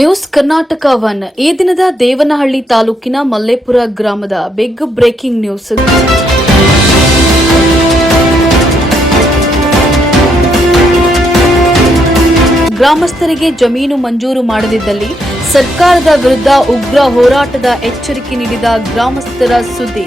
News Karnataka one. ಈ ದಿನದ ದೇವನಹಳ್ಳಿ ತಾಲೂಕಿನ ಮಲ್ಲೇಪುರ ಗ್ರಾಮದ ಬಿಗ್ ಬ್ರೇಕಿಂಗ್ ನ್ಯೂಸ್. ಗ್ರಾಮಸ್ಥರಿಗೆ ಜಮೀನು ಮಂಜೂರು ಮಾಡದಿದ್ದಲ್ಲಿ ಸರ್ಕಾರದ ವಿರುದ್ಧ ಉಗ್ರ ಹೋರಾಟದ ಎಚ್ಚರಿಕೆ ನೀಡಿದ ಗ್ರಾಮಸ್ಥರ ಸುದ್ದಿ.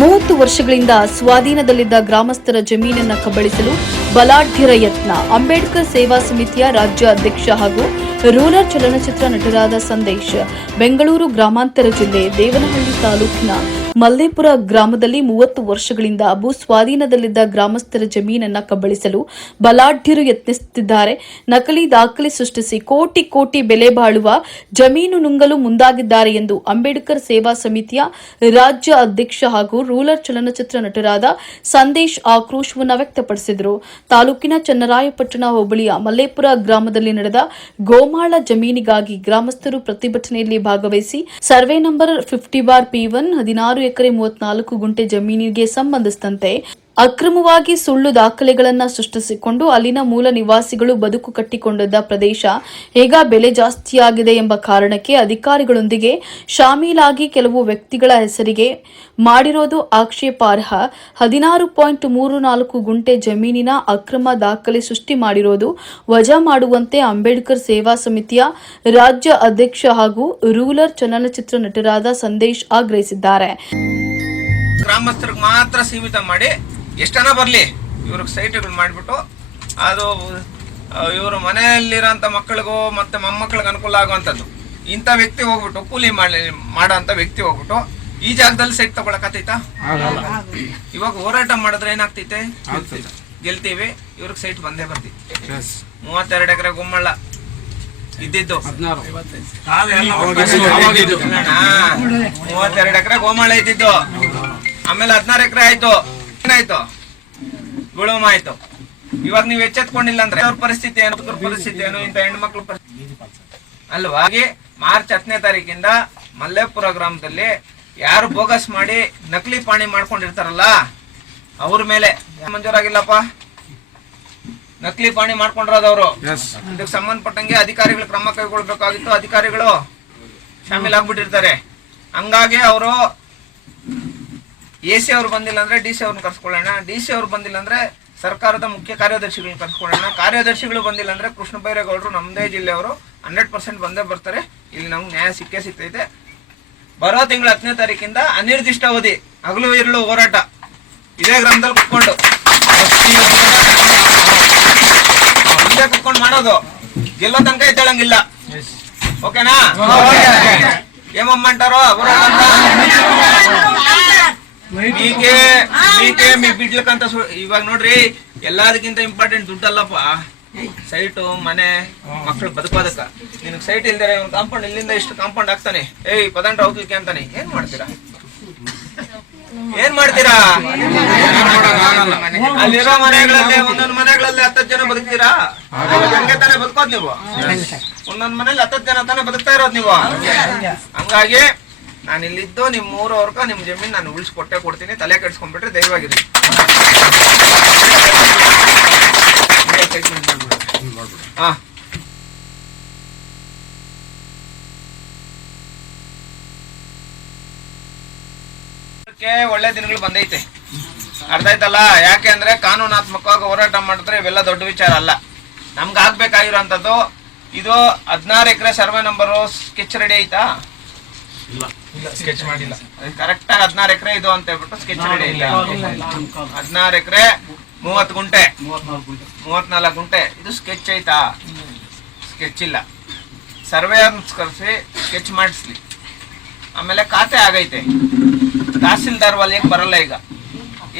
ಮೂವತ್ತು ವರ್ಷಗಳಿಂದ ಸ್ವಾಧೀನದಲ್ಲಿದ್ದ ಗ್ರಾಮಸ್ಥರ ಜಮೀನನ್ನ ಕಬಳಿಸಲು ಬಲಾಢ್ಯರ ಯತ್ನ. ಅಂಬೇಡ್ಕರ್ ಸೇವಾ ಸಮಿತಿಯ ರಾಜ್ಯ ಅಧ್ಯಕ್ಷ ಹಾಗೂ ರೂರಲ್ ಚಲನಚಿತ್ರ ನಟರಾದ ಸಂದೇಶ್, ಬೆಂಗಳೂರು ಗ್ರಾಮಾಂತರ ಜಿಲ್ಲೆ ದೇವನಹಳ್ಳಿ ತಾಲೂಕಿನ ಮಲ್ಲೇಪುರ ಗ್ರಾಮದಲ್ಲಿ ಮೂವತ್ತು ವರ್ಷಗಳಿಂದ ಭೂ ಸ್ವಾಧೀನದಲ್ಲಿದ್ದ ಗ್ರಾಮಸ್ಥರ ಜಮೀನನ್ನ ಕಬಳಿಸಲು ಬಲಾಢ್ಯರು ಯತ್ನಿಸುತ್ತಿದ್ದಾರೆ. ನಕಲಿ ದಾಖಲೆ ಸೃಷ್ಟಿಸಿ ಕೋಟಿ ಕೋಟಿ ಬೆಲೆ ಬಾಳುವ ಜಮೀನು ನುಂಗಲು ಮುಂದಾಗಿದ್ದಾರೆ ಎಂದು ಅಂಬೇಡ್ಕರ್ ಸೇವಾ ಸಮಿತಿಯ ರಾಜ್ಯ ಅಧ್ಯಕ್ಷ ಹಾಗೂ ರೂಲರ್ ಚಲನಚಿತ್ರ ನಟರಾದ ಸಂದೇಶ್ ಆಕ್ರೋಶವನ್ನು ವ್ಯಕ್ತಪಡಿಸಿದರು. ತಾಲೂಕಿನ ಚನ್ನರಾಯಪಟ್ಟಣ ಹೋಬಳಿಯ ಮಲ್ಲೇಪುರ ಗ್ರಾಮದಲ್ಲಿ ನಡೆದ ಗೋಮಾಳ ಜಮೀನಿಗಾಗಿ ಗ್ರಾಮಸ್ಥರು ಪ್ರತಿಭಟನೆಯಲ್ಲಿ ಭಾಗವಹಿಸಿ survey number fifty bar P one ಹದಿನಾರು ಎಕರೆ ಮೂವತ್ನಾಲ್ಕು ಗುಂಟೆ ಜಮೀನಿಗೆ ಸಂಬಂಧಿಸಿದಂತೆ ಅಕ್ರಮವಾಗಿ ಸುಳ್ಳು ದಾಖಲೆಗಳನ್ನು ಸೃಷ್ಟಿಸಿಕೊಂಡು ಅಲ್ಲಿನ ಮೂಲ ನಿವಾಸಿಗಳು ಬದುಕು ಕಟ್ಟಿಕೊಂಡಿದ್ದ ಪ್ರದೇಶ ಈಗ ಬೆಲೆ ಜಾಸ್ತಿಯಾಗಿದೆ ಎಂಬ ಕಾರಣಕ್ಕೆ ಅಧಿಕಾರಿಗಳೊಂದಿಗೆ ಶಾಮೀಲಾಗಿ ಕೆಲವು ವ್ಯಕ್ತಿಗಳ ಹೆಸರಿಗೆ ಮಾಡಿರೋದು ಆಕ್ಷೇಪಾರ್ಹ. ಹದಿನಾರು ಪಾಯಿಂಟ್ ಮೂರು ನಾಲ್ಕು ಗುಂಟೆ ಜಮೀನಿನ ಅಕ್ರಮ ದಾಖಲೆ ಸೃಷ್ಟಿ ಮಾಡಿರೋದು ವಜಾ ಮಾಡುವಂತೆ ಅಂಬೇಡ್ಕರ್ ಸೇವಾ ಸಮಿತಿಯ ರಾಜ್ಯ ಅಧ್ಯಕ್ಷ ಹಾಗೂ ರೂಲರ್ ಚಲನಚಿತ್ರ ನಟರಾದ ಸಂದೇಶ್ ಆಗ್ರಹಿಸಿದ್ದಾರೆ. ಗ್ರಾಮಸ್ಥರಿಗೆ ಮಾತ್ರ ಸೀಮಿತ ಮಾಡಿ ಎಷ್ಟನ ಬರಲಿ? ಇವ್ರಿಗೆ ಸೈಟ್ಗಳು ಮಾಡಿಬಿಟ್ಟು ಅದು ಇವರು ಮನೆಯಲ್ಲಿರೋಂಥ ಮಕ್ಕಳಿಗೂ ಮತ್ತು ಮೊಮ್ಮಕ್ಕಳಿಗೆ ಅನುಕೂಲ ಆಗುವಂಥದ್ದು. ಇಂಥ ವ್ಯಕ್ತಿ ಹೋಗ್ಬಿಟ್ಟು ಕೂಲಿ ಮಾಡಿ ಮಾಡೋ ಅಂಥ ವ್ಯಕ್ತಿ ಹೋಗ್ಬಿಟ್ಟು ಈ ಜಾಗದಲ್ಲಿ ಸೈಟ್ ತಗೊಳಕತ್ತೈತಾ ಇವಾಗ ಹೋರಾಟ ಮಾಡಿದ್ರೆ ಏನಾಗ್ತೈತೆ? ಗೆಲ್ತೀವಿ ಇವ್ರಿಗೆ ಸೈಟ್ ಬಂದೇ ಬರ್ತೀವಿ ಮೂವತ್ತೆರಡು ಎಕರೆ ಗುಮ್ಮಳ್ಳ ಇದ್ದಿದ್ದು. ಮೂವತ್ತೆರಡು ಎಕರೆ ಗೋಮಾಳ ಇದ್ದಿದ್ದು. ಆಮೇಲೆ ಹದಿನಾರು ಎಕರೆ ಆಯ್ತು. ಏನಾಯ್ತು? ಗುಳುಮ ಆಯ್ತು ಇವಾಗ ನೀವು ಎಚ್ಚೆತ್ಕೊಂಡಿಲ್ಲ ಅಂದ್ರೆ ಅವ್ರ ಪರಿಸ್ಥಿತಿ ಏನು? ಪರಿಸ್ಥಿತಿ ಏನು? ಇಂತ ಹೆಣ್ಮಕ್ಳ ಅಲ್ವಾ? ಹಾಗೆ ಮಾರ್ಚ್ ಹತ್ತನೇ ತಾರೀಕಿಂದ ಮಲ್ಲೇಪುರ ಗ್ರಾಮದಲ್ಲಿ ಯಾರು ಬೋಗಸ್ ಮಾಡಿ ನಕಲಿ ಪಾಣಿ ಮಾಡ್ಕೊಂಡಿರ್ತಾರಲ್ಲ ಅವ್ರ ಮೇಲೆ ಮಂಜೂರಾಗಿಲ್ಲಪ್ಪ. ನಕಲಿ ಪಾಣಿ ಮಾಡ್ಕೊಂಡಿರೋದವ್ರು ಇದಕ್ಕೆ ಸಂಬಂಧಪಟ್ಟಂಗೆ ಅಧಿಕಾರಿಗಳು ಕ್ರಮ ಕೈಗೊಳ್ಬೇಕಾಗಿತ್ತು. ಅಧಿಕಾರಿಗಳು ಶಾಮೀಲ್ ಆಗ್ಬಿಟ್ಟಿರ್ತಾರೆ. ಹಂಗಾಗಿ ಅವರು ಎ ಸಿ ಅವ್ರು ಬಂದಿಲ್ಲ ಅಂದ್ರೆ ಡಿ ಸಿ ಅವ್ರನ್ನ ಕರ್ಸ್ಕೊಳ್ಳೋಣ. ಡಿ ಸಿ ಅವ್ರು ಬಂದಿಲ್ಲ ಅಂದ್ರೆ ಸರ್ಕಾರದ ಮುಖ್ಯ ಕಾರ್ಯದರ್ಶಿಗಳನ್ನ ಕರ್ಸ್ಕೊಳ್ಳೋಣ. ಕಾರ್ಯದರ್ಶಿಗಳು ಬಂದಿಲ್ಲ ಅಂದ್ರೆ ಕೃಷ್ಣ ಬೈರೇಗೌಡರು ನಮ್ಮದೇ ಜಿಲ್ಲೆಯವರು ಹಂಡ್ರೆಡ್ ಪರ್ಸೆಂಟ್ ಬಂದೇ ಬರ್ತಾರೆ. ಇಲ್ಲಿ ನಮ್ಗೆ ನ್ಯಾಯ ಸಿಕ್ಕೇ ಸಿಗ್ತೈತೆ. ಬರೋ ತಿಂಗಳ ಹತ್ತನೇ ತಾರೀಕಿಂದ ಅನಿರ್ದಿಷ್ಟ ಅವಧಿ ಹಗಲು ಇರಲು ಹೋರಾಟ. ಇದೇ ಗ್ರಾಮದಲ್ಲಿ ಕುತ್ಕೊಂಡು. ಇಲ್ಲೇ ಕುತ್ಕೊಂಡು ಮಾಡೋದು. ಗೆಲ್ಲೋ ತನಕ ಎದ್ದೇಳಂಗಿಲ್ಲ. ಓಕೆನಾ? ಏಮಮ್ಮಂಟಾರೋ ಬರೋ ಈಕೆ ಈಕೆ ಬಿಡ್ಲಕ್ಕಂತ ಇವಾಗ ನೋಡ್ರಿ ಎಲ್ಲದಕ್ಕಿಂತ ಇಂಪಾರ್ಟೆಂಟ್ ದುಡ್ಡಲ್ಲಪ್ಪ. ಸೈಟ್ ಮನೆ ಮಕ್ಕಳು ಬದುಕೋದಕ್ಕ. ನಿನಗೆ ಸೈಟ್ ಇಲ್ದರೆ ಒಂದು ಕಾಂಪೌಂಡ್ ಇಲ್ಲಿಂದ ಇಷ್ಟು ಕಾಂಪೌಂಡ್ ಆಗ್ತಾನೆ ಏಯ್ ಪದಂಡ ಹೋಗ್ಲಿಕ್ಕೆ ಅಂತಾನೆ. ಏನ್ ಮಾಡ್ತೀರಾ? ಏನ್ ಮಾಡ್ತೀರಾ? ಅಲ್ಲಿರೋ ಮನೆಗಳಲ್ಲಿ ಒಂದೊಂದ್ ಮನೆಗಳಲ್ಲಿ ಹತ್ತತ್ತು ಜನ ಬದುಕ್ತೀರಾ? ತಾನೇ ಬದುಕೋದ್ ನೀವು? ಒಂದೊಂದ್ ಮನೇಲಿ ಹತ್ತತ್ ಜನ ತಾನೇ ಬದುಕ್ತಾ ಇರೋದ್ ನೀವು? ಹಂಗಾಗಿ ನಾನು ಇಲ್ಲಿದ್ದು ನಿಮ್ಮ ಮೂರವರ್ಗ ನಿಮ್ಮ ಜಮೀನ್ ನಾನು ಉಳಿಸ್ಕೊಟ್ಟೆ ಕೊಡ್ತೀನಿ, ತಲೆ ಕೆಡ್ಸ್ಕೊಂಡ್ಬಿಟ್ರೆ ದಯವಾಗಿರಿ ಒಳ್ಳೆ ದಿನಗಳು ಬಂದೈತೆ. ಅರ್ಥ ಆಯ್ತಲ್ಲ ಯಾಕೆ ಅಂದ್ರೆ ಕಾನೂನಾತ್ಮಕವಾಗಿ ಹೋರಾಟ ಮಾಡಿದ್ರೆ ಇವೆಲ್ಲ ದೊಡ್ಡ ವಿಚಾರ ಅಲ್ಲ. ನಮ್ಗೆ ಆಗ್ಬೇಕಾಗಿರೋಂಥದ್ದು ಇದು ಹದಿನಾರು ಎಕರೆ ಸರ್ವೆ ನಂಬರು ಸ್ಕೆಚ್ ರೆಡಿ ಐತಾ? ಸ್ಕೆಚ್ ಮಾಡಿಲ್ಲ. ಕರೆಕ್ಟ್ ಆಗಿ ಹದಿನಾರು ಎಕರೆ ಇದು ಅಂತ ಹೇಳ್ಬಿಟ್ಟು ಸ್ಕೆಚ್ ರೆಡಿ ಇಲ್ಲ. ಹದಿನಾರು ಎಕರೆ ಮೂವತ್ತು ಗುಂಟೆ. ಮೂವತ್ನಾಲ್ಕು ಗುಂಟೆ. ಇದು ಸ್ಕೆಚ್ ಐತಾ ಸ್ಕೆಚ್ ಇಲ್ಲ. ಸರ್ವೆ ಕರೆಸಿ ಸ್ಕೆಚ್ ಮಾಡಿಸ್ಲಿ. ಆಮೇಲೆ ಖಾತೆ ಆಗೈತೆ. ತಹಸೀಲ್ದಾರ್ ವಲಯಕ್ಕೆ ಬರಲ್ಲ ಈಗ.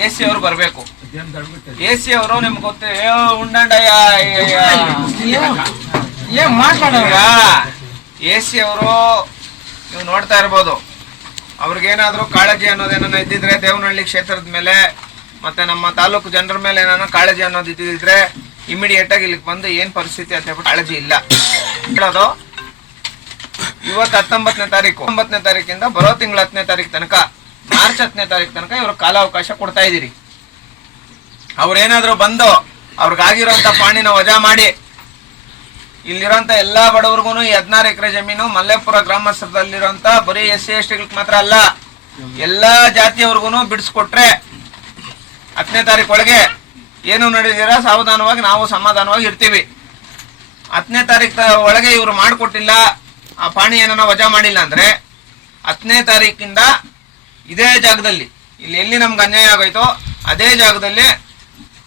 ಎ ಸಿ ಅವ್ರು ಬರಬೇಕು. ಎ ಸಿ ಅವರು ನಿಮ್ಗೆ ಗೊತ್ತು ಏ ಉಂಡಂಡಯ್ಯ ಎ ಸಿ ಅವರು ನೀವು ನೋಡ್ತಾ ಇರ್ಬೋದು. ಅವ್ರಿಗೇನಾದರೂ ಕಾಳಜಿ ಅನ್ನೋದೇನೋ ಇದ್ದಿದ್ರೆ ದೇವನಹಳ್ಳಿ ಕ್ಷೇತ್ರದ ಮೇಲೆ, ಮತ್ತೆ ನಮ್ಮ ತಾಲೂಕು ಜನರ ಮೇಲೆ ಏನಾನ ಕಾಳಜಿ ಅನ್ನೋದು ಇದ್ದಿದ್ರೆ ಇಮಿಡಿಯೇಟ್ ಆಗಿ ಇಲ್ಲಿಗೆ ಬಂದು ಏನ್ ಪರಿಸ್ಥಿತಿ ಅಂತ ಹೇಳ್ಬಿಟ್ಟು ಕಾಳಜಿ ಇಲ್ಲ. ಹೇಳೋದು, ಇವತ್ತು ಹತ್ತೊಂಬತ್ತನೇ ತಾರೀಕು ಒಂಬತ್ತನೇ ತಾರೀಕಿಂದ ಬರೋ ತಿಂಗಳ ಹತ್ತನೇ ತಾರೀಕು ತನಕ, ಮಾರ್ಚ್ ಹತ್ತನೇ ತಾರೀಕು ತನಕ ಇವರು ಕಾಲಾವಕಾಶ ಕೊಡ್ತಾ ಇದ್ದೀರಿ. ಅವ್ರೇನಾದ್ರೂ ಬಂದು ಅವ್ರಿಗಾಗಿರೋಂಥ ಪಾಣಿನ ವಜಾ ಮಾಡಿ ಇಲ್ಲಿರೋಂಥ ಎಲ್ಲಾ ಬಡವರಿಗೂ ಹದಿನಾರು ಎಕರೆ ಜಮೀನು ಮಲ್ಲೇಪುರ ಗ್ರಾಮಸ್ಥರದಲ್ಲಿರುವಂತ ಬರೀ ಎಸ್ ಸಿ ಎಸ್ ಟಿಗಳಿಗೆ ಮಾತ್ರ ಅಲ್ಲ, ಎಲ್ಲಾ ಜಾತಿಯವ್ರಿಗೂ ಬಿಡಿಸ್ಕೊಟ್ರೆ ಹತ್ತನೇ ತಾರೀಕು ಒಳಗೆ ಏನು ನಡೆದಿರ ಸಾವಧಾನವಾಗಿ ನಾವು ಸಮಾಧಾನವಾಗಿ ಇರ್ತೀವಿ. ಹತ್ತನೇ ತಾರೀಕು ಒಳಗೆ ಇವರು ಮಾಡಿಕೊಟ್ಟಿಲ್ಲ, ಆ ಪಾಣಿ ಏನನ್ನ ವಜಾ ಮಾಡಿಲ್ಲ ಅಂದ್ರೆ ಹತ್ತನೇ ತಾರೀಕಿಂದ ಇದೇ ಜಾಗದಲ್ಲಿ, ಇಲ್ಲಿ ಎಲ್ಲಿ ನಮ್ಗೆ ಅನ್ಯಾಯ ಆಗೋಯ್ತೋ ಅದೇ ಜಾಗದಲ್ಲಿ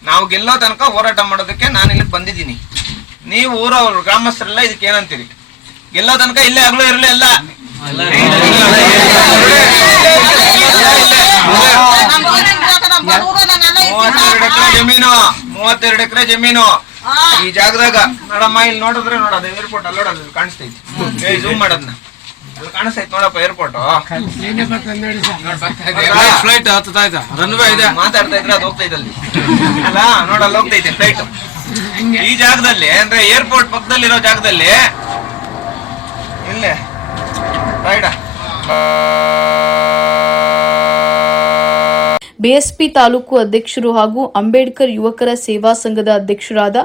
ನಾವು ಗೆಲ್ಲೋ ತನಕ ಹೋರಾಟ ಮಾಡೋದಕ್ಕೆ ನಾನು ಇಲ್ಲಿಗೆ ಬಂದಿದ್ದೀನಿ. ನೀವು ಊರವ್ರು ಗ್ರಾಮಸ್ಥರೆಲ್ಲ ಇದಕ್ಕೆ ಏನಂತೀರಿ? ಗೆಲ್ಲೋ ತನಕ ಇಲ್ಲೇ ಆಗ್ಲೂ ಇರಲಿ ಎಲ್ಲ ಮೂವತ್ತೆರಡು ಎಕರೆ ಜಮೀನು ಮೂವತ್ತೆರಡು ಎಕರೆ ಜಮೀನು. ಈ ಜಾಗದಾಗ ನೋಡಮ್ಮ ಇಲ್ಲಿ ನೋಡಿದ್ರೆ ನೋಡೋದು ಏರ್ಪೋರ್ಟ್ ಅಲ್ಲಿ ನೋಡೋದು ಕಾಣಿಸ್ತೈತಿ. ಏ ಜೂಮ್ ಮಾಡೋದ್ನ ಅಲ್ಲಿ ಕಾಣಿಸ್ತೈತಿ ನೋಡಪ್ಪ ಏರ್ಪೋರ್ಟ್ ಫ್ಲೈಟ್ ಹತ್ತದ ರನ್ವೇ ಇದೆ. ಮಾತಾಡ್ತಾ ಇದ್ರೆ ಅದು ಹೋಗ್ತಾ ಅಲ್ಲಿ. ಅಲ್ಲ ನೋಡಲ್ಲ ಹೋಗ್ತೈತೆ ಫ್ಲೈಟ್ ಈ ಜಾಗದಲ್ಲಿ ಅಂದ್ರೆ ಏರ್ಪೋರ್ಟ್ ಪಕ್ಕದಲ್ಲಿರೋ ಜಾಗದಲ್ಲಿ. ಇಲ್ಲೇ. ರೈಡ. ಬಿಎಸ್ಪಿ ತಾಲೂಕು ಅಧ್ಯಕ್ಷರು ಹಾಗೂ ಅಂಬೇಡ್ಕರ್ ಯುವಕರ ಸೇವಾ ಸಂಘದ ಅಧ್ಯಕ್ಷರಾದ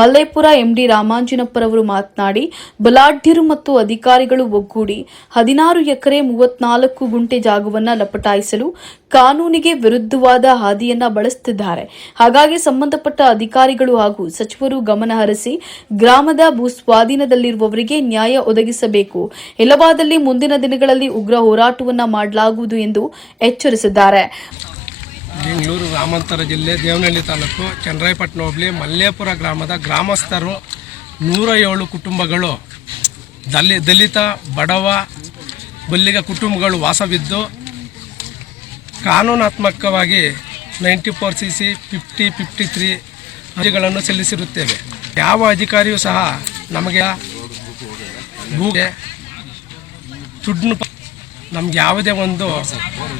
ಮಲ್ಲೇಪುರ ಎಂಡಿ ರಾಮಾಂಜಿನಪ್ಪರವರು ಮಾತನಾಡಿ, ಬಲಾಢ್ಯರು ಮತ್ತು ಅಧಿಕಾರಿಗಳು ಒಗ್ಗೂಡಿ ಹದಿನಾರು ಎಕರೆ ಮೂವತ್ನಾಲ್ಕು ಗುಂಟೆ ಜಾಗವನ್ನು ಲಪಟಾಯಿಸಲು ಕಾನೂನಿಗೆ ವಿರುದ್ಧವಾದ ಹಾದಿಯನ್ನ ಬಳಸುತ್ತಿದ್ದಾರೆ ಹಾಗಾಗಿ ಸಂಬಂಧಪಟ್ಟ ಅಧಿಕಾರಿಗಳು ಹಾಗೂ ಸಚಿವರು ಗಮನ ಹರಿಸಿ ಗ್ರಾಮದ ಭೂ ಸ್ವಾಧೀನದಲ್ಲಿರುವವರಿಗೆ ನ್ಯಾಯ ಒದಗಿಸಬೇಕು. ಇಲ್ಲವಾದಲ್ಲಿ ಮುಂದಿನ ದಿನಗಳಲ್ಲಿ ಉಗ್ರ ಹೋರಾಟವನ್ನ ಮಾಡಲಾಗುವುದು ಎಂದು ಎಚ್ಚರಿಸಿದ್ದಾರೆ. ಬೆಂಗಳೂರು, ಗ್ರಾಮಾಂತರ ಜಿಲ್ಲೆ, ದೇವನಹಳ್ಳಿ ತಾಲೂಕು, ಚನ್ನರಾಯಪಟ್ಟಣ ಹೋಬಳಿ, ಮಲ್ಲೇಪುರ ಗ್ರಾಮದ ಗ್ರಾಮಸ್ಥರು ನೂರ ಏಳು ಕುಟುಂಬಗಳು. ದಲಿ, ದಲಿತ, ಬಡವ, ಬಲ್ಲಿಗ ಕುಟುಂಬಗಳು ವಾಸವಿದ್ದು, ಕಾನೂನಾತ್ಮಕವಾಗಿ ninety four C C fifty fifty three ಅರ್ಜಿಗಳನ್ನು ಸಲ್ಲಿಸಿರುತ್ತೇವೆ. ಯಾವ ಅಧಿಕಾರಿಯೂ ಸಹ ನಮಗೆ ಭೂಗೆ ದುಡ್ಡು ನಮ್ಗೆ ಯಾವುದೇ ಒಂದು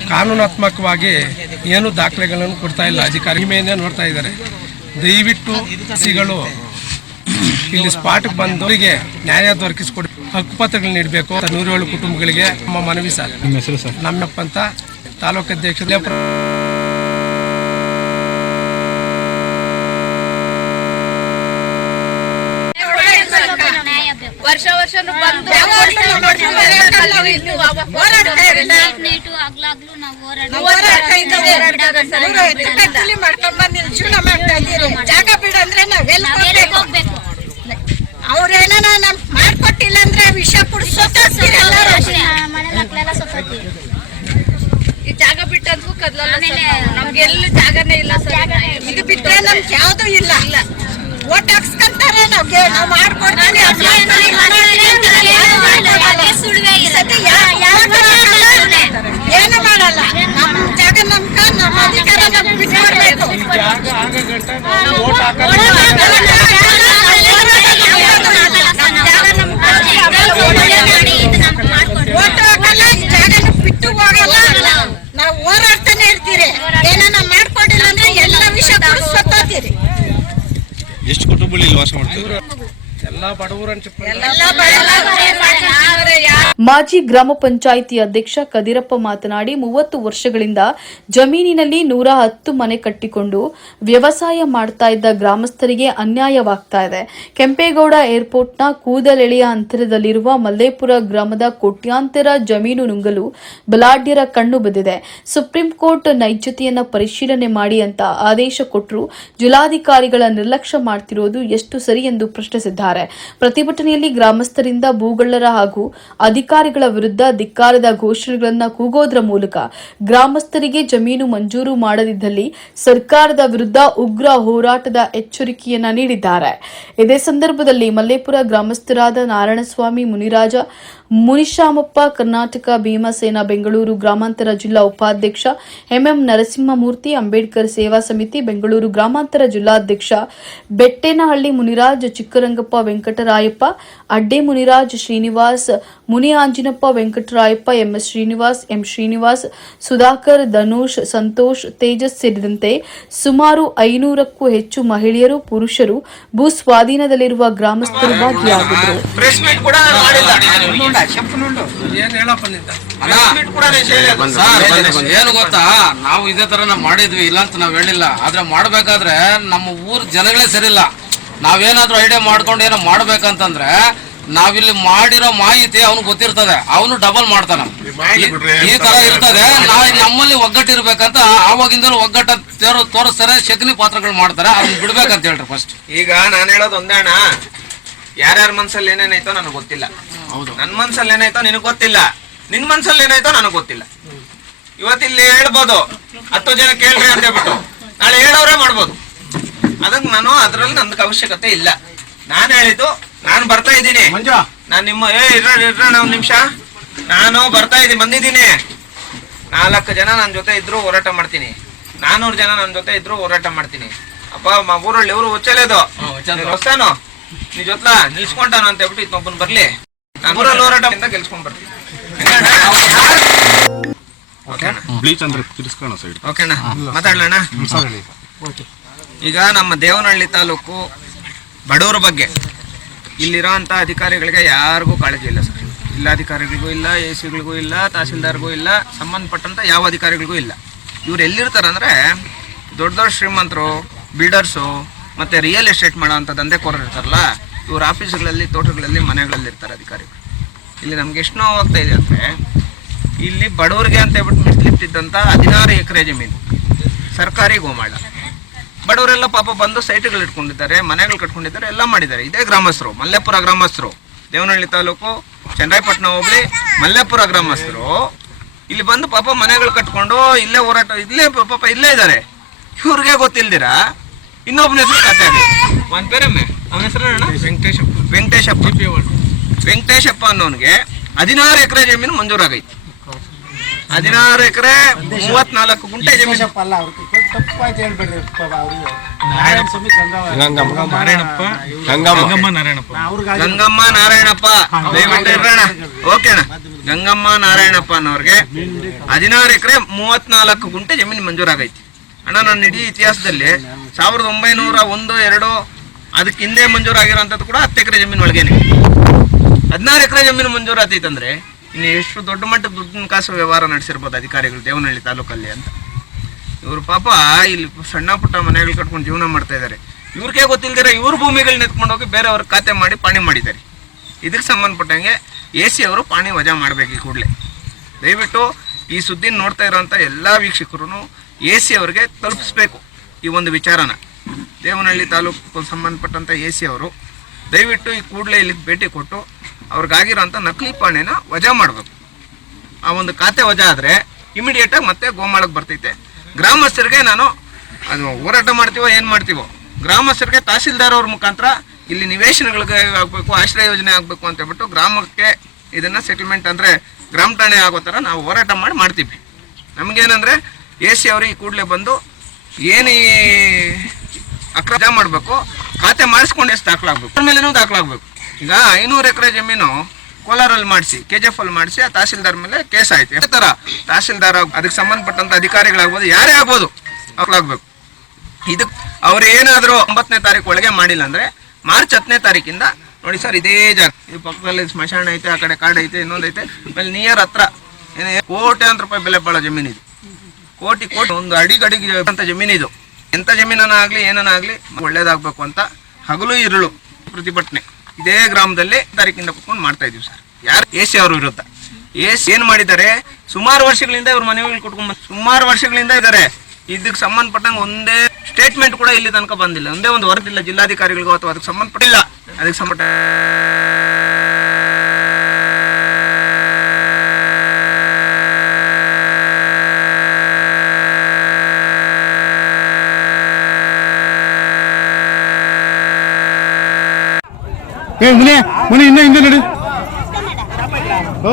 ಕಾನೂನಾತ್ಮಕವಾಗಿ ಏನು ದಾಖಲೆಗಳನ್ನು ಕೊಡ್ತಾ ಇಲ್ಲ ಅಧಿಕಾರಿ. ಮೇಲೆ ನೋಡ್ತಾ ಇದ್ದಾರೆ. ದಯವಿಟ್ಟು ಸಿಗಳು ಇಲ್ಲಿ ಸ್ಪಾಟ್ಗೆ ಬಂದವರಿಗೆ ನ್ಯಾಯ ದೊರಕಿಸಿಕೊಡಿ. ಹಕ್ಕುಪತ್ರಗಳು ನೀಡಬೇಕು. ನೂರೇಳು ಕುಟುಂಬಗಳಿಗೆ ನಮ್ಮ ಮನವಿ ಸರ್. ನಿಮ್ಮ ಹೆಸರು ಸರ್? ನಮ್ಮಪ್ಪ ಅಂತ ತಾಲೂಕು ಅಧ್ಯಕ್ಷ. ವರ್ಷ ವರ್ಷ ಬಂದು ನೈಟು ಆಗ್ಲಾಗ್ಲೂ ನಾವು ಹೋರಾಟ ಹೋರಾಡ್ತಾ ಇದ್ದೀವಿ. ಕತ್ತಲಿ ಮಾಡ್ಕೊಂಡ್ ಬಂದು ಇಲ್ಲಿ ಜೀವನ ಮಾಡ್ತಾ ಇದ್ದೀರಿ. ಜಾಗ ಬಿಡಂದ್ರೆ ನಾವೆಲ್ಲ ನಾವೇನಕ್ಕೆ ಹೋಗ್ಬೇಕು? ಅವ್ರೇನ ನಮ್ ಮಾಡ್ಕೊಟ್ಟಿಲ್ಲ ಅಂದ್ರೆ ವಿಷ ಕುಡಿಸೋತೀರಿ ಮನೆ ಮಕ್ಕಳೆಲ್ಲ ಸತ್ತೋಗ್ತೀವಿ ಈ ಜಾಗ ಬಿಟ್ಟಂದ್ರೂ ಕದ್ಲಲ್ಲ ನಮ್ಗೆ ಎಲ್ಲಿ ಜಾಗನೇ ಇಲ್ಲ ಸರ್. ಇದು ಬಿಟ್ಟರೆ ನಮ್ಗೆ ಯಾವ್ದು ಇಲ್ಲ. ಇಲ್ಲ. ಓಟ್ ಹಾಕ್ಸ್ಕೊಂತಾರೆ ನಾವ್ ಮಾಡ್ಕೊಡ್ತೀವಿ ಅದ್ನ ಸುಳ್ವೆ ಈ ಸತಿ ಯಾ- ಯಾರ್ ಮಾಡಲ್ಲ. ಏನು ಮಾಡಲ್ಲ ನಮ್ ಜಾಗ ನಮ್ಕ ನಮ್ಮ ಅಧಿಕಾರ ನಮ್ಗೆ ಬಿಟ್ಕೊಡ್ಬೇಕು ಜಾಗ ಆಗ ಗಂಟ ನಾವು ಓಟ್ ಹಾಕಲ್ಲ ಓಟ್ ಹಾಕಲ್ಲ ಈ ಜಾಗನ ಬಿಟ್ಟು ಹೋಗಲ್ಲ ನಾವು ಹೋರಾಡ್ತಾನೆ ಇರ್ತೀರಿ ಏನಾನ ಮಾಡ್ಕೊಂಡಿಲ್ಲ ಅಂದ್ರೆ ಎಲ್ಲ ವಿಷಯ ಎಷ್ಟು ಕುಟುಂಬಗಳು ಇಲ್ಲಿ ವಾಸ ಮಾಡ್ತಾರೆ? ಮಾಜಿ ಗ್ರಾಮ ಪಂಚಾಯಿತಿ ಅಧ್ಯಕ್ಷ ಕದಿರಪ್ಪ ಮಾತನಾಡಿ ಮೂವತ್ತು ವರ್ಷಗಳಿಂದ ಜಮೀನಿನಲ್ಲಿ ನೂರ ಹತ್ತು ಮನೆ ಕಟ್ಟಿಕೊಂಡು ವ್ಯವಸಾಯ ಮಾಡ್ತಾ ಇದ್ದ ಗ್ರಾಮಸ್ಥರಿಗೆ ಅನ್ಯಾಯವಾಗ್ತಾ ಇದೆ. ಕೆಂಪೇಗೌಡ ಏರ್ಪೋರ್ಟ್ನ ಕೂದಲೆಳೆಯ ಅಂತರದಲ್ಲಿರುವ ಮಲ್ಲೇಪುರ ಗ್ರಾಮದ ಕೋಟ್ಯಾಂತರ ಜಮೀನು ನುಂಗಲು ಬಲಾಢ್ಯರ ಕಣ್ಣು ಬಂದಿದೆ. ಸುಪ್ರೀಂ ಕೋರ್ಟ್ ನೈಜತೆಯನ್ನ ಪರಿಶೀಲನೆ ಮಾಡಿ ಅಂತ ಆದೇಶ ಕೊಟ್ಟರು ಜಿಲ್ಲಾಧಿಕಾರಿಗಳ ನಿರ್ಲಕ್ಷ್ಯ ಮಾಡ್ತಿರೋದು ಎಷ್ಟು ಸರಿ ಎಂದು ಪ್ರಶ್ನಿಸಿದ್ದಾರೆ. ಪ್ರತಿಭಟನೆಯಲ್ಲಿ ಗ್ರಾಮಸ್ಥರಿಂದ ಭೂಗಳ್ಳರ ಹಾಗೂ ಅಧಿಕಾರಿಗಳ ವಿರುದ್ಧ ಧಿಕ್ಕಾರದ ಘೋಷಣೆಗಳನ್ನು ಕೂಗೋದ್ರ ಮೂಲಕ ಗ್ರಾಮಸ್ಥರಿಗೆ ಜಮೀನು ಮಂಜೂರು ಮಾಡದಿದ್ದಲ್ಲಿ ಸರ್ಕಾರದ ವಿರುದ್ಧ ಉಗ್ರ ಹೋರಾಟದ ಎಚ್ಚರಿಕೆಯನ್ನ ನೀಡಿದ್ದಾರೆ. ಇದೇ ಸಂದರ್ಭದಲ್ಲಿ ಮಲ್ಲೇಪುರ ಗ್ರಾಮಸ್ಥರಾದ ನಾರಾಯಣಸ್ವಾಮಿ ಮುನಿರಾಜ ಮುನಿಶಾಮಪ್ಪ, ಕರ್ನಾಟಕ ಭೀಮಸೇನಾ ಬೆಂಗಳೂರು ಗ್ರಾಮಾಂತರ ಜಿಲ್ಲಾ ಉಪಾಧ್ಯಕ್ಷ ಎಂಎಂ ನರಸಿಂಹಮೂರ್ತಿ, ಅಂಬೇಡ್ಕರ್ ಸೇವಾ ಸಮಿತಿ ಬೆಂಗಳೂರು ಗ್ರಾಮಾಂತರ ಜಿಲ್ಲಾಧ್ಯಕ್ಷ ಬೆಟ್ಟೇನಹಳ್ಳಿ ಮುನಿರಾಜ್, ಚಿಕ್ಕರಂಗಪ್ಪ ವೆಂಕಟರಾಯಪ್ಪ, ಅಡ್ಡೆ ಮುನಿರಾಜ್ ಶ್ರೀನಿವಾಸ್ ಮುನಿ ಆಂಜಿನಪ್ಪ ವೆಂಕಟರಾಯಪ್ಪ, ಎಂಎಸ್ ಶ್ರೀನಿವಾಸ್, ಎಂ ಶ್ರೀನಿವಾಸ್, ಸುಧಾಕರ್, ಧನುಷ್, ಸಂತೋಷ್, ತೇಜಸ್ ಸೇರಿದಂತೆ ಸುಮಾರು ಐನೂರಕ್ಕೂ ಹೆಚ್ಚು ಮಹಿಳೆಯರು, ಪುರುಷರು ಭೂ ಸ್ವಾಧೀನದಲ್ಲಿರುವ ಗ್ರಾಮಸ್ಥರು ಭಾಗಿಯಾಗಿದ್ದರು. ಏನ್ ಹೇಳಪ್ಪ ನಿಂತ ಗೊತ್ತಾ? ನಾವು ಇದೇ ತರ ನಾವು ಮಾಡಿದ್ವಿ ಇಲ್ಲ ಅಂತ ನಾವು ಹೇಳಿಲ್ಲ. ಆದ್ರೆ ಮಾಡ್ಬೇಕಾದ್ರೆ ನಮ್ಮ ಊರ್ ಜನಗಳೇ ಸರಿಯಿಲ್ಲ. ನಾವೇನಾದ್ರೂ ಐಡಿಯಾ ಮಾಡ್ಕೊಂಡು ಏನೋ ಮಾಡ್ಬೇಕಂತಂದ್ರೆ ನಾವಿಲ್ಲಿ ಮಾಡಿರೋ ಮಾಹಿತಿ ಅವನು ಗೊತ್ತಿರ್ತದೆ. ಅವನು ಡಬಲ್ ಮಾಡ್ತಾನ. ಈ- ಈ ತರ ಇರ್ತದೆ. ನಾವು ನಮ್ಮಲ್ಲಿ ಒಗ್ಗಟ್ಟಿರ್ಬೇಕಂತ ಆವಾಗಿಂದಲೂ ಒಗ್ಗಟ್ಟ ತೋರ- ತೋರಿಸ್ತಾರೆ ಶಕ್ನಿ ಪಾತ್ರಗಳು ಮಾಡ್ತಾರೆ. ಅದನ್ನ ಬಿಡ್ಬೇಕಂತ ಹೇಳ್ರಿ ಫಸ್ಟ್ ಈಗ ನಾನು ಹೇಳೋದು ಒಂದೇ ಅಣ್ಣ. ಯಾರ್ಯಾರ ಮನ್ಸಲ್ಲಿ ಏನೇನೈತೋ ನನಗೆ ಗೊತ್ತಿಲ್ಲ. ನನ್ನ ಮನ್ಸಲ್ಲಿ ಏನಾಯ್ತೋ ನಿನಗೆ ಗೊತ್ತಿಲ್ಲ. ನಿನ್ ಮನ್ಸಲ್ಲಿ ಏನಾಯ್ತೋ ನನಗೆ ಗೊತ್ತಿಲ್ಲ. ಇವತ್ತಿಲ್ಲಿ ಹೇಳ್ಬೋದು. ಹತ್ತು ಜನ ಕೇಳ್ರಿ ಅಂತ ಹೇಳ್ಬಿಟ್ಟು. ನಾಳೆ ಹೇಳೋರೇ ಮಾಡ್ಬೋದು. ಅದಕ್ಕೆ ನಾನು ಅದ್ರಲ್ಲಿ ನನ್ಗೆ ಅವಶ್ಯಕತೆ ಇಲ್ಲ. ನಾನು ಹೇಳಿದ್ದು ನಾನು ಬರ್ತಾ ಇದ್ದೀನಿ. ನಾನು ನಿಮ್ಮ ಏ ಇರ್ರ ಇರೋಣ ಒಂದ್ ನಿಮಿಷ. ನಾನು ಬರ್ತಾ ಇದ್ದೀನಿ ಬಂದಿದ್ದೀನಿ. ನಾಲ್ಕು ಜನ ನನ್ನ ಜೊತೆ ಇದ್ರು ಹೋರಾಟ ಮಾಡ್ತೀನಿ. ನಾನೂರು ಜನ ನನ್ನ ಜೊತೆ ಇದ್ರು ಹೋರಾಟ ಮಾಡ್ತೀನಿ. ಅಪ್ಪ ಊರಲ್ಲಿ ಇವರು ಹುಚ್ಚಲೇದು. ಹೊಸಾನು? ನೀ ನಿಲ್ಸ್ಕೊಂಡಾನ ಅಂತ ಹೇಳ್ಬಿಟ್ಟು ಇತ್ತೊಬ್ಬನ್ ಬರ್ಲಿ. ನಾನು ಹೋರಾಟ ಹೋರಾಟದಿಂದ ಗೆಲ್ಸ್ಕೊಂಡ್ ಬರ್ತೀನಿ. ಓಕೆನಾ? ಬ್ಲೀಚ್ ಅಂದ್ರೆ ತಿರ್ಸ್ಕೋಣ ಸೈಡ್ ಓಕೆನಾ? ಮಾತಾಡ್ಲಣ್ಣ? ಈಗ ನಮ್ಮ ದೇವನಹಳ್ಳಿ ತಾಲೂಕು ಬಡವರ ಬಗ್ಗೆ. ಇಲ್ಲಿರೋಂಥ ಅಧಿಕಾರಿಗಳಿಗೆ ಯಾರಿಗೂ ಕಾಳಜಿ ಇಲ್ಲ ಸರ್. ಜಿಲ್ಲಾಧಿಕಾರಿಗಳಿಗೂ ಇಲ್ಲ ಎ ಸಿಗಳಿಗೂ ಇಲ್ಲ ತಹಸೀಲ್ದಾರ್ಗೂ ಇಲ್ಲ ಸಂಬಂಧಪಟ್ಟಂಥ ಯಾವ ಅಧಿಕಾರಿಗಳಿಗೂ ಇಲ್ಲ. ಇವ್ರು ಎಲ್ಲಿರ್ತಾರೆ ಅಂದರೆ ದೊಡ್ಡ ದೊಡ್ಡ ಶ್ರೀಮಂತರು ಬಿಲ್ಡರ್ಸು ಮತ್ತು ರಿಯಲ್ ಎಸ್ಟೇಟ್ ಮಾಡೋವಂಥ ದಂಧೆಕೋರರು ಇರ್ತಾರಲ್ಲ, ಇವ್ರು ಆಫೀಸ್ಗಳಲ್ಲಿ ತೋಟಗಳಲ್ಲಿ, ಮನೆಗಳಲ್ಲಿ ಇರ್ತಾರೆ ಅಧಿಕಾರಿಗಳು. ಇಲ್ಲಿ ನಮ್ಗೆ ಎಷ್ಟು ನೋವಾಗ್ತಾ ಇದೆ ಅಂದರೆ, ಇಲ್ಲಿ ಬಡವರಿಗೆ ಅಂತ ಹೇಳ್ಬಿಟ್ಟು ಮಿಸ್ಲಿಟ್ಟಿದ್ದಂಥ ಹದಿನಾರು ಎಕರೆ ಜಮೀನು, ಸರ್ಕಾರಿ ಗೋಮಾಳ. ಬಡವರೆಲ್ಲ ಪಾಪ ಬಂದು ಸೈಟ್ಗಳು ಇಟ್ಕೊಂಡಿದ್ದಾರೆ, ಮನೆಗಳು ಕಟ್ಕೊಂಡಿದ್ದಾರೆ, ಎಲ್ಲ ಮಾಡಿದ್ದಾರೆ. ಇದೇ ಗ್ರಾಮಸ್ಥರು, ಮಲ್ಲೇಪುರ ಗ್ರಾಮಸ್ಥರು. ದೇವನಹಳ್ಳಿ ತಾಲೂಕು, ಚನ್ನರಾಯಪಟ್ಟಣ ಹೋಬಳಿ, ಮಲ್ಲೆಪುರ ಗ್ರಾಮಸ್ಥರು. ಇಲ್ಲಿ ಬಂದು ಪಾಪ ಮನೆಗಳು ಕಟ್ಕೊಂಡು ಇಲ್ಲೇ ಹೋರಾಟ, ಇಲ್ಲೇ ಪಾಪ ಇಲ್ಲೇ ಇದ್ದಾರೆ. ಇವ್ರಿಗೆ ಗೊತ್ತಿಲ್ದಿರ? ಇನ್ನೊಬ್ಬನ ಹೆಸರು ಕತೆ ಒಂದ್ ಬೇರಮ್ಮೆ ಅವನ ಹೆಸರು ವೆಂಕಟೇಶಪ್ಪ. ವೆಂಕಟೇಶಪ್ಪ. ವೆಂಕಟೇಶಪ್ಪ ಅನ್ನೋನ್ಗೆ ಹದಿನಾರು ಎಕರೆ ಜಮೀನು ಮಂಜೂರಾಗೈತಿ. ಹದಿನಾರು ಎಕರೆ ಮೂವತ್ನಾಲ್ಕು ಗುಂಟೆ ಜಮೀನು. ಗಂಗಮ್ಮ. ನಾರಾಯಣಪ್ಪ. ಓಕೆಣ ಗಂಗಮ್ಮ. ನಾರಾಯಣಪ್ಪ. ಅನ್ನೋರ್ಗೆ ಹದಿನಾರು ಎಕರೆ ಮೂವತ್ನಾಲ್ಕು ಗುಂಟೆ ಜಮೀನು ಮಂಜೂರಾಗೈತಿ. ಅಣ್ಣ, ನನ್ನ ಇಡೀ ಇತಿಹಾಸದಲ್ಲಿ ಸಾವಿರದ ಒಂಬೈನೂರ ಒಂದು, ಎರಡು, ಅದಕ್ಕೆ ಹಿಂದೆ ಮಂಜೂರಾಗಿರೋಂಥದ್ದು ಕೂಡ ಹತ್ತು ಎಕರೆ ಜಮೀನು ಒಳಗೇನೆ. ಹದಿನಾರು ಎಕರೆ ಜಮೀನು ಮಂಜೂರಾತೈತಂದ್ರೆ ಇನ್ನು ಎಷ್ಟು ದೊಡ್ಡ ಮಟ್ಟದ ದುಡ್ಡಿನ ಕಾಸು ವ್ಯವಹಾರ ನಡೆಸಿರ್ಬೋದು ಅಧಿಕಾರಿಗಳು ದೇವನಹಳ್ಳಿ ತಾಲೂಕಲ್ಲಿ ಅಂತ. ಇವರು ಪಾಪ ಇಲ್ಲಿ ಸಣ್ಣ ಪುಟ್ಟ ಮನೆಗಳು ಕಟ್ಕೊಂಡು ಜೀವನ ಮಾಡ್ತಾ ಇದ್ದಾರೆ ಇವ್ರಿಗೆ ಗೊತ್ತಿಲ್ಲದಿರ ಇವ್ರ ಭೂಮಿಗಳು ಎತ್ಕೊಂಡು ಹೋಗಿ ಬೇರೆಯವ್ರ ಖಾತೆ ಮಾಡಿ ಪಾಣಿ ಮಾಡಿದ್ದಾರೆ. ಇದಕ್ಕೆ ಸಂಬಂಧಪಟ್ಟಂಗೆ ಎ ಸಿ ಅವರು ಪಾಣಿ ವಜಾ ಮಾಡಬೇಕು ಈ ಕೂಡಲೇ. ದಯವಿಟ್ಟು ಈ ಸುದ್ದಿನ ನೋಡ್ತಾ ಇರೋಂಥ ಎಲ್ಲ ವೀಕ್ಷಕರು ಎ ಸಿ ಅವ್ರಿಗೆ ತಲುಪಿಸ್ಬೇಕು ಈ ಒಂದು ವಿಚಾರನ. ದೇವನಹಳ್ಳಿ ತಾಲೂಕು ಸಂಬಂಧಪಟ್ಟಂಥ ಎ ಸಿ ಅವರು ದಯವಿಟ್ಟು ಈ ಕೂಡಲೇ ಇಲ್ಲಿಗೆ ಭೇಟಿ ಕೊಟ್ಟು ಅವ್ರಿಗಾಗಿರೋಂಥ ನಕಲಿ ಪಾಣೆನ ವಜಾ ಮಾಡಬೇಕು. ಆ ಒಂದು ಖಾತೆ ವಜಾ ಆದರೆ ಇಮಿಡಿಯೇಟಾಗಿ ಮತ್ತೆ ಗೋಮಾಳಕ್ಕೆ ಬರ್ತೈತೆ. ಗ್ರಾಮಸ್ಥರಿಗೆ ನಾನು ಅದು ಹೋರಾಟ ಮಾಡ್ತೀವೋ ಏನು ಮಾಡ್ತೀವೋ, ಗ್ರಾಮಸ್ಥರಿಗೆ ತಹಸೀಲ್ದಾರ್ ಅವ್ರ ಮುಖಾಂತರ ಇಲ್ಲಿ ನಿವೇಶನಗಳಿಗೆ ಆಗಬೇಕು, ಆಶ್ರಯ ಯೋಜನೆ ಆಗಬೇಕು ಅಂತ ಹೇಳ್ಬಿಟ್ಟು ಗ್ರಾಮಕ್ಕೆ ಇದನ್ನು ಸೆಟಲ್ಮೆಂಟ್ ಅಂದರೆ ಗ್ರಾಮ ಠಾಣೆ ಆಗೋ ಥರ ನಾವು ಹೋರಾಟ ಮಾಡಿ ಮಾಡ್ತೀವಿ. ನಮಗೇನಂದರೆ ಎ ಸಿ ಅವರು ಈ ಕೂಡಲೇ ಬಂದು ಏನು ಈ ಅಕ್ರಮ ಮಾಡಬೇಕು, ಖಾತೆ ಮಾಡಿಸ್ಕೊಂಡು ಎಷ್ಟು ದಾಖಲಾಗಬೇಕು? ಮೇಲೇನೂ ದಾಖಲಾಗಬೇಕು. ಈಗ ಐನೂರು ಎಕರೆ ಜಮೀನು ಕೋಲಾರಲ್ಲಿ ಮಾಡಿಸಿ, ಕೆ ಜಿ ಎಫ್ ಅಲ್ಲಿ ಮಾಡಿಸಿ, ಆ ತಹಸೀಲ್ದಾರ್ ಮೇಲೆ ಕೇಸ್ ಆಯ್ತು. ಯಾವ ಥರ ತಹಸೀಲ್ದಾರ್ ಅದಕ್ಕೆ ಸಂಬಂಧಪಟ್ಟಂತ ಅಧಿಕಾರಿಗಳಾಗ್ಬೋದು, ಯಾರೇ ಆಗ್ಬೋದು ದಾಖಲಾಗಬೇಕು. ಇದಕ್ಕೆ ಅವ್ರು ಏನಾದರೂ ಒಂಬತ್ತನೇ ತಾರೀಕು ಒಳಗೆ ಮಾಡಿಲ್ಲ ಅಂದರೆ ಮಾರ್ಚ್ ಹತ್ತನೇ ತಾರೀಕಿಂದ ನೋಡಿ ಸರ್, ಇದೇ ಜಾಗ. ಈ ಪಕ್ಕದಲ್ಲಿ ಸ್ಮಶಾನ ಐತೆ, ಆ ಕಡೆ ಕಾಡು ಐತೆ ಇನ್ನೊಂದು ಐತೆ ಆಮೇಲೆ ನಿಯರ್ ಹತ್ರ ಏನೇ ಕೋಟ್ಯಾಂತರ ರೂಪಾಯಿ ಬೆಲೆ ಬಾಳೋ ಜಮೀನಿದೆ. ಕೋಟಿ ಕೋಟಿ ಒಂದು ಅಡಿಗಡಿಗೆ ಅಂತ ಜಮೀನು ಇದು. ಎಂಥ ಜಮೀನನ ಆಗಲಿ ಏನನ್ನ ಆಗಲಿ ಒಳ್ಳೇದಾಗಬೇಕು ಅಂತ ಹಗಲು ಇರುಳು ಪ್ರತಿಭಟನೆ. ಇದೇ ಗ್ರಾಮದಲ್ಲಿ ತಾರೀಕಿಂದ ಕುತ್ಕೊಂಡು ಮಾಡ್ತಾ ಇದೀವಿ ಸರ್. ಯಾರು ಎ ಸಿ ಅವ್ರ ವಿರುದ್ಧ. ಎ ಸಿ ಏನು ಮಾಡಿದ್ದಾರೆ? ಸುಮಾರು ವರ್ಷಗಳಿಂದ ಇವ್ರ ಮನೆಗಳಿಗೆ ಕೊಟ್ಕೊಂಡ್ ಸುಮಾರು ವರ್ಷಗಳಿಂದ ಇದ್ದಾರೆ. ಇದಕ್ಕೆ ಸಂಬಂಧಪಟ್ಟಂಗೆ ಒಂದೇ ಸ್ಟೇಟ್ಮೆಂಟ್ ಕೂಡ ಇಲ್ಲಿ ತನಕ ಬಂದಿಲ್ಲ. ಒಂದೇ ಒಂದು ವರದಿಲ್ಲ ಜಿಲ್ಲಾಧಿಕಾರಿಗಳಿಗೂ ಅಥವಾ ಅದಕ್ಕೆ ಸಂಬಂಧಪಟ್ಟಿಲ್ಲ. ಅದಕ್ಕೆ ಸಂಬಂಧ ಏ ಮುನಿ ಮುನಿ ಇನ್ನೂ ಹಿಂದೆ ನಡಿ. ಓ